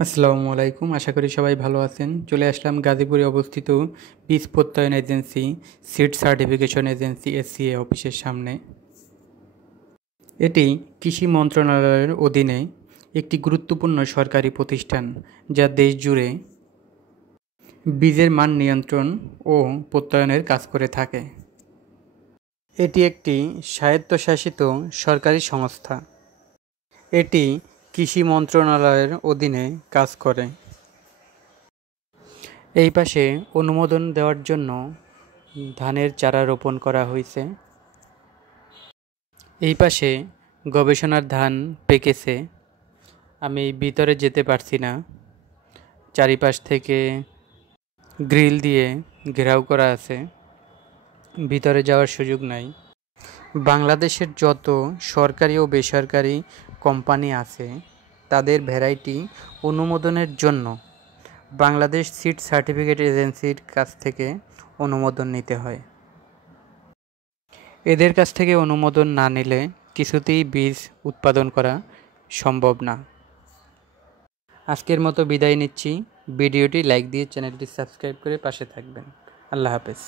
আসসালামু আলাইকুম, আশা করি সবাই ভালো আছেন। চলে আসলাম গাজীপুরে অবস্থিত বীজ প্রত্যয়ন agency seed certification agency SCA অফিসের সামনে। এটি কৃষি মন্ত্রণালয়ের অধীনে একটি গুরুত্বপূর্ণ সরকারি প্রতিষ্ঠান, যা দেশ জুড়ে বীজের মান নিয়ন্ত্রণ ও প্রত্যয়নের কাজ করে থাকে। এটি একটি স্বায়ত্তশাসিত সরকারি সংস্থা। এটি কৃষি মন্ত্রণালয়ের অধীনে কাজ করে। এই পাশে অনুমোদন দেওয়ার জন্য ধানের চারা রোপণ করা হয়েছে। এই পাশে গবেষণার ধান পেকেছে। আমি ভিতরে যেতে পারছি না, চারিপাশ থেকে গ্রিল দিয়ে ঘেরাও করা আছে, ভিতরে যাওয়ার সুযোগ নাই। বাংলাদেশের যত সরকারি ও বেসরকারি কোম্পানি আছে, তাদের ভ্যারাইটি অনুমোদনের জন্য বাংলাদেশ সিড সার্টিফিকেট এজেন্সির কাছ থেকে অনুমোদন নিতে হয়। এদের কাছ থেকে অনুমোদন না নিলে কিছুতেই বীজ উৎপাদন করা সম্ভব না। আজকের মতো বিদায় নিচ্ছি। ভিডিওটি লাইক দিয়ে চ্যানেলটি সাবস্ক্রাইব করে পাশে থাকবেন। আল্লাহ হাফেজ।